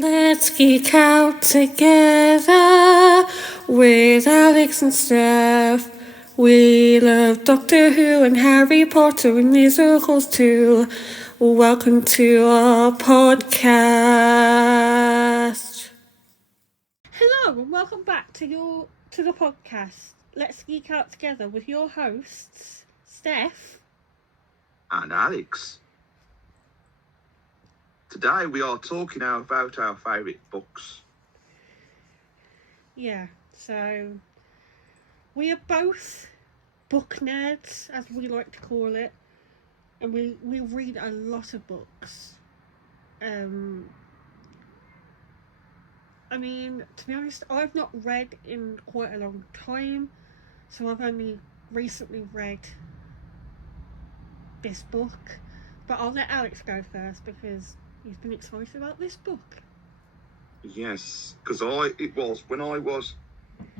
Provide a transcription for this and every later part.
Let's geek out together with Alex and Steph. We love Doctor Who and Harry Potter and musicals too. Welcome to our podcast. Hello and welcome back to the podcast. Let's geek out together with your hosts, Steph and Alex. Today we are talking about our favourite books. Yeah, so we are both book nerds, as we like to call it, and we read a lot of books. I mean, to be honest, I've not read in quite a long time, so I've only recently read this book. But I'll let Alex go first because he's been excited about this book. Yes, because when I was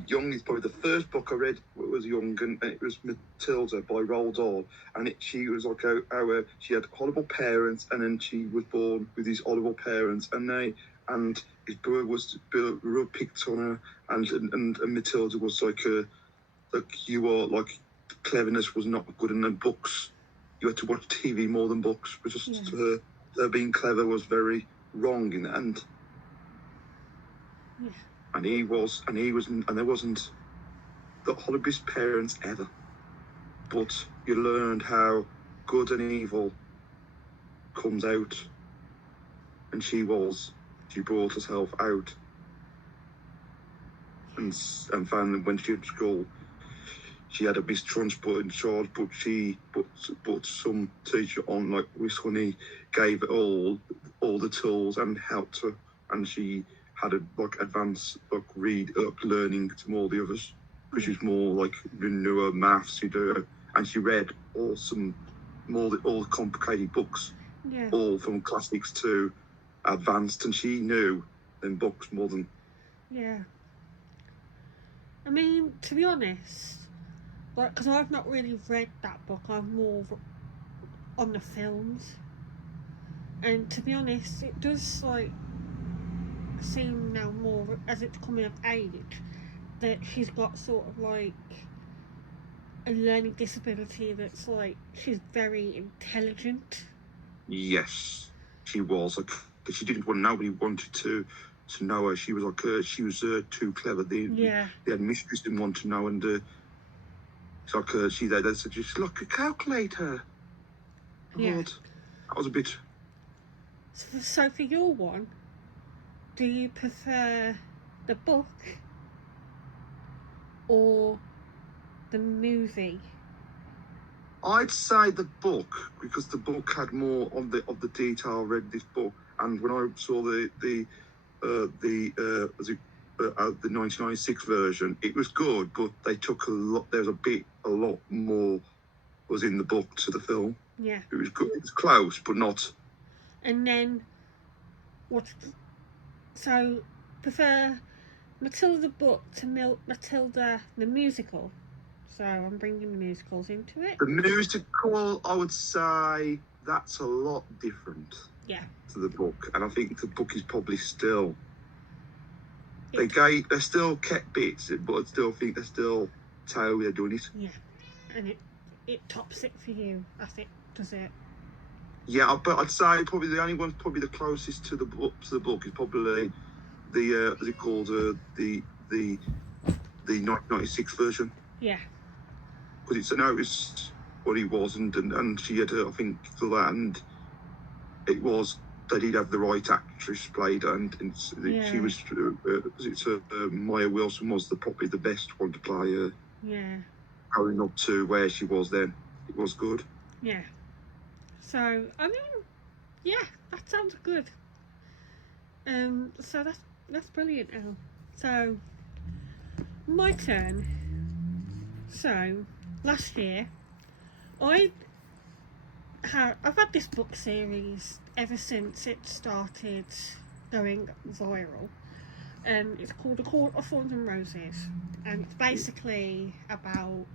young, it's probably the first book I read when I was young, and it was Matilda by Roald Dahl, and she was like she had horrible parents, and then she was born with these horrible parents, and his brother was real picked on her, and Matilda was like cleverness was not good, and then books, you had to watch TV more than books, but just her being clever was very wrong in the end. Yeah. And there wasn't the horriblest parents ever. But you learned how good and evil comes out. And she brought herself out. And found that when she was at school, she had a mistrust in charge, but some teacher on like Miss Honey gave her all the tools and helped her, and she had a advanced learning to all the others, because she's more like newer maths, and she read all the complicated books, all from classics to advanced, and she knew them books more than. Yeah. I mean, to be honest, because I've not really read that book, I'm more on the films, and to be honest, it does seem now more as it's coming of age that she's got sort of like a learning disability that's she's very intelligent. Yes, she was. She didn't want. Nobody wanted to know her. She was she was too clever. The mistress didn't want to know, and it's like they said, just like a calculator. Yeah, that was a bit. So for your one, do you prefer the book or the movie? I'd say the book, because the book had more of the detail. I read this book, and when I saw the 1996 version, it was good, but they took a lot. There's a lot more was in the book to the film. Yeah, it was good. It was close, but not. And then so prefer Matilda the book to Matilda the musical? So I'm bringing the musicals into it. The musical, I would say that's a lot different. Yeah. To the book, and I think the book is probably still. They still kept bits, but I still think they're still how they're doing it. Yeah, and it tops it for you, I think, does it? Yeah, but I'd say probably the only one, probably the closest to the book is probably the what's it called, the 1996 version. Yeah. Because it's what he was, and she had, I think, for that, and it was. They did have the right actress played, and she was. Maya Wilson was probably the best one to play her. Yeah. Going up to where she was then, it was good. Yeah. So I mean, yeah, that sounds good. So that's brilliant, Elle. So my turn. So last year, I've had this book series ever since it started going viral. It's called The Court of Thorns and Roses, and it's basically about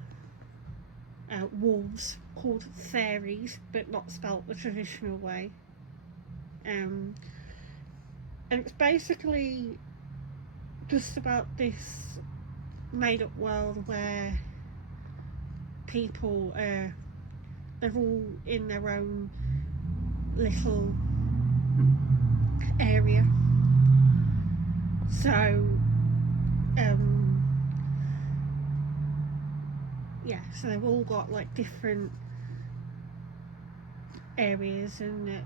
wolves called fairies, but not spelt the traditional way. And it's basically just about this made-up world where people they're all in their own little area. So yeah, so they've all got like different areas, and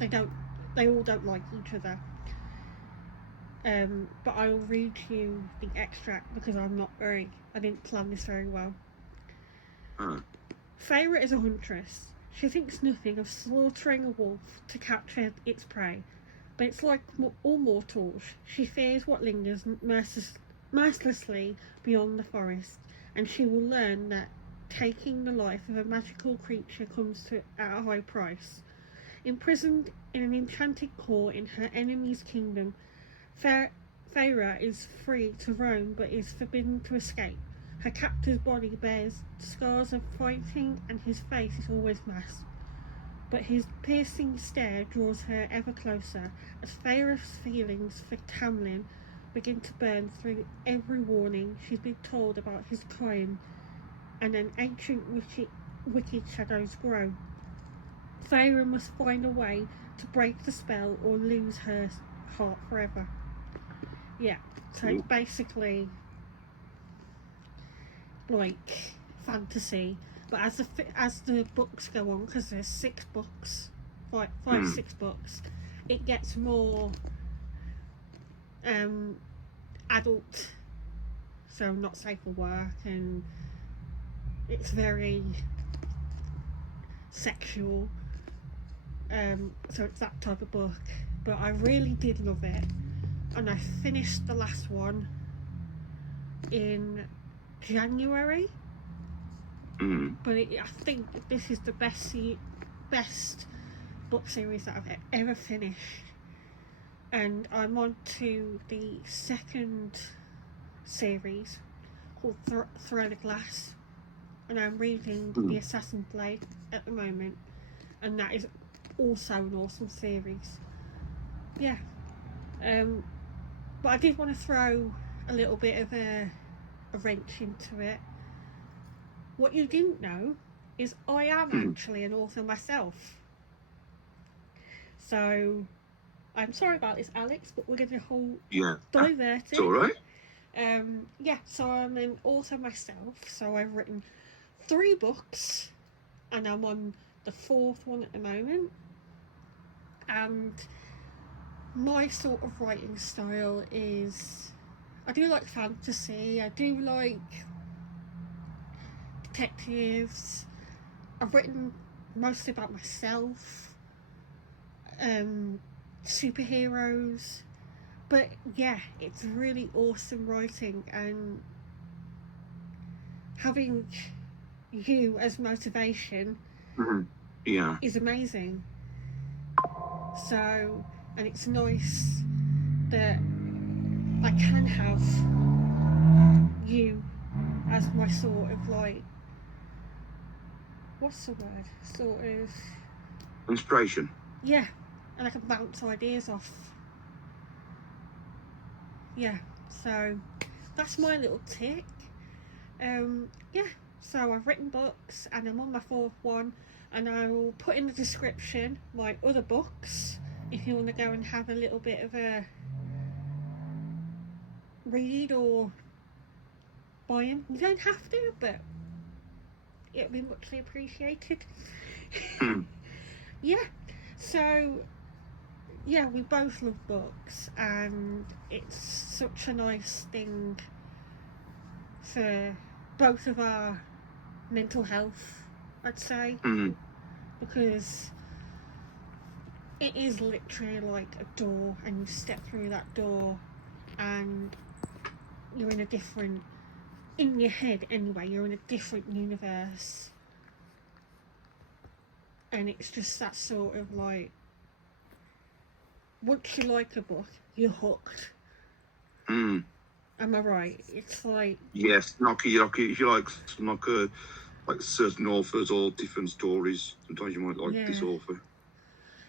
they all don't like each other. But I will read you the extract because I didn't plan this very well. Feyre is a huntress. She thinks nothing of slaughtering a wolf to capture its prey, but it's like all mortals. She fears what lingers mercilessly beyond the forest, and she will learn that taking the life of a magical creature comes at a high price. Imprisoned in an enchanted court in her enemy's kingdom, Feyre is free to roam but is forbidden to escape. Her captor's body bears scars of fighting and his face is always masked. But his piercing stare draws her ever closer as Feyre's feelings for Tamlin begin to burn through every warning she's been told about his crime, and an ancient wicked shadows grow. Feyre must find a way to break the spell or lose her heart forever. Yeah, so it's basically like fantasy, but as the books go on, because there's 6 books, 6 books, it gets more adult, so not safe for work, and it's very sexual, so it's that type of book. But I really did love it, and I finished the last one in January. But I think this is the best book series that I've ever finished, and I'm on to the second series called Throne of Glass, and I'm reading The Assassin's Blade at the moment, and that is also an awesome series. Yeah, but I did want to throw a little bit of a wrench into it. What you didn't know is I am actually an author myself. So I'm sorry about this, Alex, but we're going to divert it. It's all right. Yeah, so I'm an author myself. So I've written 3 books, and I'm on the 4th one at the moment. And my sort of writing style is, I do like fantasy, I do like detectives. I've written mostly about myself, superheroes, but yeah, it's really awesome writing, and having you as motivation is amazing. So, and it's nice that I can have you as my sort of like, what's the word? Sort of inspiration. Yeah, and I can bounce ideas off. Yeah, so that's my little tick. Yeah, so I've written books, and I'm on my 4th one, and I will put in the description my other books if you want to go and have a little bit of a read or buy them. You don't have to, but it'll be muchly appreciated. Yeah, so yeah, we both love books, and it's such a nice thing for both of our mental health, I'd say, because it is literally like a door, and you step through that door and you're in a different, in your head anyway, you're in a different universe, and it's just that sort of like, once you like a book, you're hooked. Am I right? It's like, yes, if you like certain authors or different stories, sometimes you might like this author.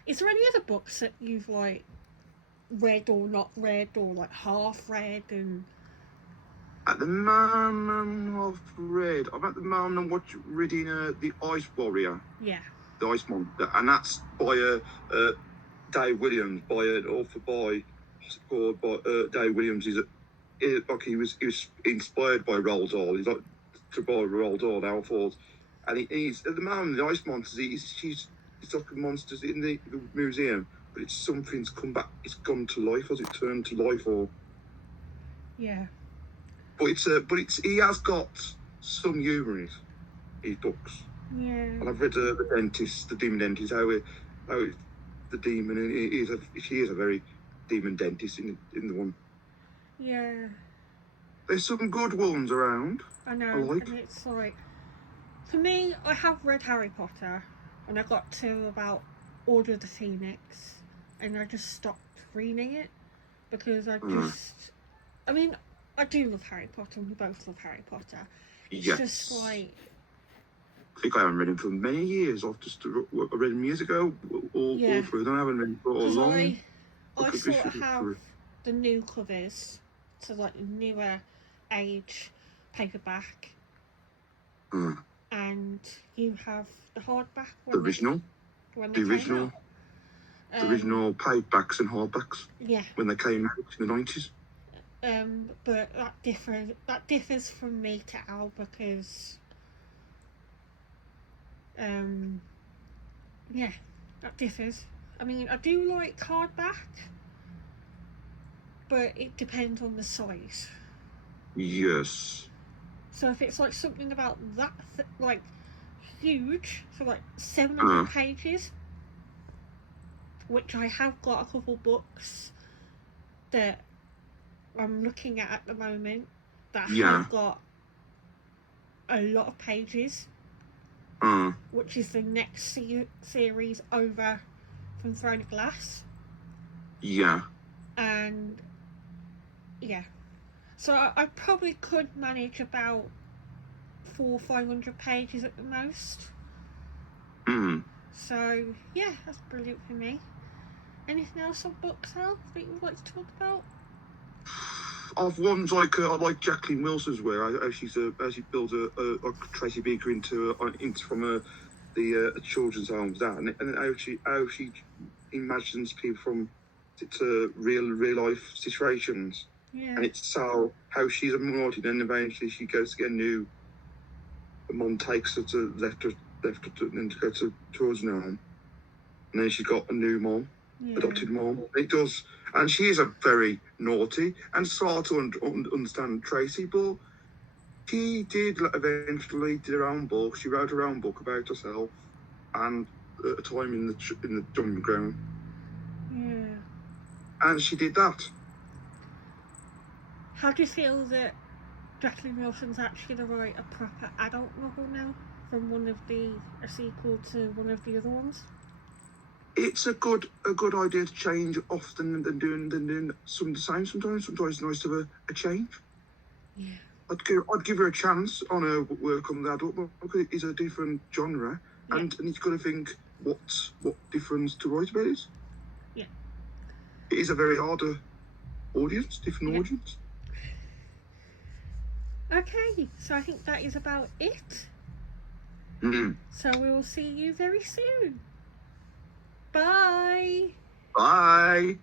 Is there any other books that you've like red or not red, or like half red, and At the moment I've read, I'm at the moment reading The Ice Warrior, yeah, The Ice Monster, and that's by Dave Williams, by an author by Dave Williams. Like he was inspired by Roald Dahl. He's like to buy Roald Dahl now, thought, and he's at the moment the Ice Monsters. It's like monsters in the museum, but it's something's come back. It's gone to life, has it turned to life, or yeah, but it's he has got some humour in his books. yeah, And I've read the Dentist, the Demon Dentist, the demon, and she is a very demon dentist in the one. yeah. There's some good ones around. I know, I like. and it's like, for me, I have read Harry Potter, and I got to about Order of the Phoenix, and I just stopped reading it because I mean, I do love Harry Potter, and we both love Harry Potter. It's just like, I think I haven't read him for many years. I read him years ago, all through. I haven't read him for a long. I sort of have the new covers, so like the newer age paperback, and you have the hardback. The original. The original paperbacks and hardbacks. Yeah. When they came out in the 90s. But that differs from me to Al because yeah, that differs. I mean, I do like hardback, but it depends on the size. Yes. So if it's like something about that like huge, so like 700 pages, which I have got a couple books that I'm looking at the moment that have got a lot of pages, which is the next series over from Throne of Glass. Yeah. And yeah, so I probably could manage about 400 or 500 pages at the most. So yeah, that's brilliant for me. Anything else on books, Al, that you would like to talk about? Of ones like I like Jacqueline Wilson's work. How she builds like Tracy Beaker into from the children's homes, that and how she imagines people from real life situations. Yeah. And it's how she's a minority, and then eventually she goes to get a new. Mum takes her to left her and to go to children's home, and then she's got a new mum. Adopted mom. It does, and she is a very naughty and start to understand Tracy, but she did eventually did her own book. She wrote her own book about herself and a time in the dumping ground. Yeah. And she did that. How do you feel that Jacqueline Wilson's actually going to write a proper adult novel now from a sequel to one of the other ones? It's a good idea to change often than doing some the same sometimes. Sometimes it's nice to have a change. Yeah. I'd give her a chance on her work on the adult book. It's a different genre, and you've got to think what difference to write about it. Yeah. It is a very harder audience, different audience. Okay, so I think that is about it. So we will see you very soon. Bye. Bye.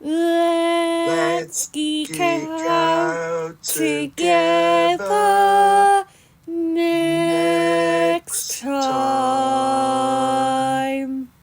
Let's geek out together next time.